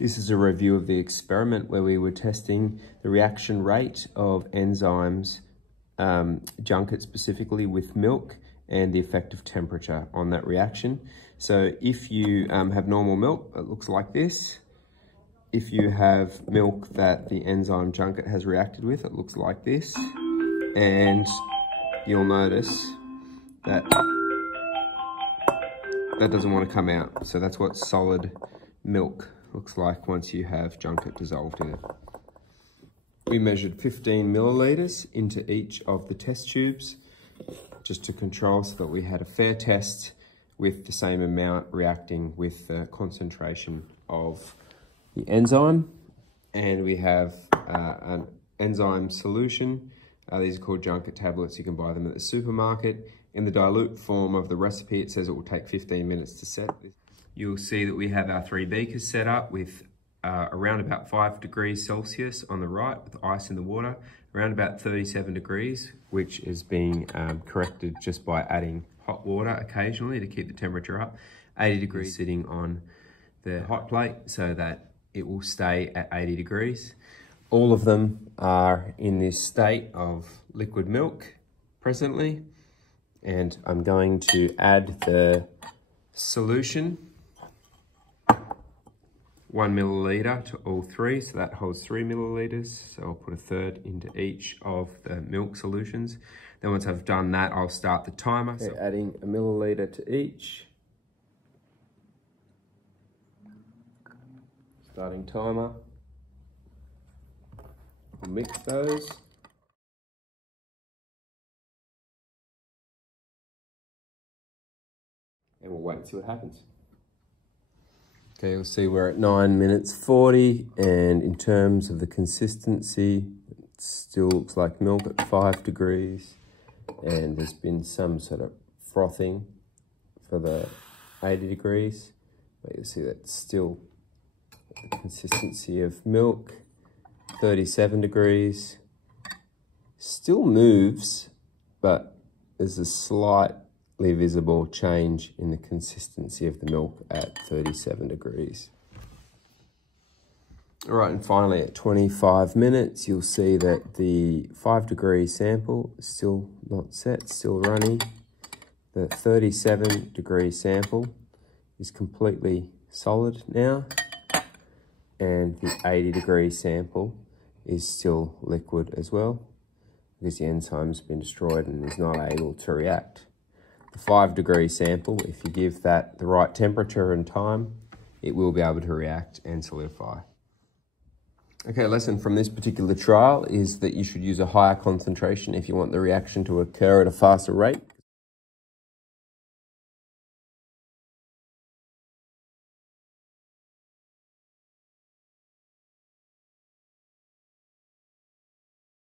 This is a review of the experiment where we were testing the reaction rate of enzymes, Junket specifically, with milk and the effect of temperature on that reaction. So if you have normal milk, it looks like this. If you have milk that the enzyme Junket has reacted with, it looks like this. And you'll notice that that doesn't want to come out. So that's what solid milk looks like once you have Junket dissolved in it. We measured 15 milliliters into each of the test tubes just to control so that we had a fair test with the same amount reacting with the concentration of the enzyme. And we have an enzyme solution. These are called Junket tablets. You can buy them at the supermarket. In the dilute form of the recipe, it says it will take 15 minutes to set. You'll see that we have our 3 beakers set up with around about 5 degrees Celsius on the right with ice in the water, around about 37 degrees, which is being corrected just by adding hot water occasionally to keep the temperature up. 80 degrees sitting on the hot plate so that it will stay at 80 degrees. All of them are in this state of liquid milk presently, and I'm going to add the solution, 1 milliliter to all 3, so that holds 3 milliliters. So I'll put a third into each of the milk solutions. Then once I've done that, I'll start the timer. Okay, so adding a milliliter to each. Starting timer. We'll mix those. And we'll wait and see what happens. Okay, you'll see we're at 9 minutes 40, and in terms of the consistency, it still looks like milk at 5 degrees, and there's been some sort of frothing for the 80 degrees, but you'll see that's still the consistency of milk. 37 degrees, still moves, but there's a slightly visible change in the consistency of the milk at 37 degrees. All right, and finally at 25 minutes, you'll see that the 5 degree sample is still not set, still running. The 37 degree sample is completely solid now, and the 80 degree sample is still liquid as well because the enzyme's been destroyed and is not able to react. The 5 degree sample, if you give that the right temperature and time, it will be able to react and solidify. Okay, a lesson from this particular trial is that you should use a higher concentration if you want the reaction to occur at a faster rate.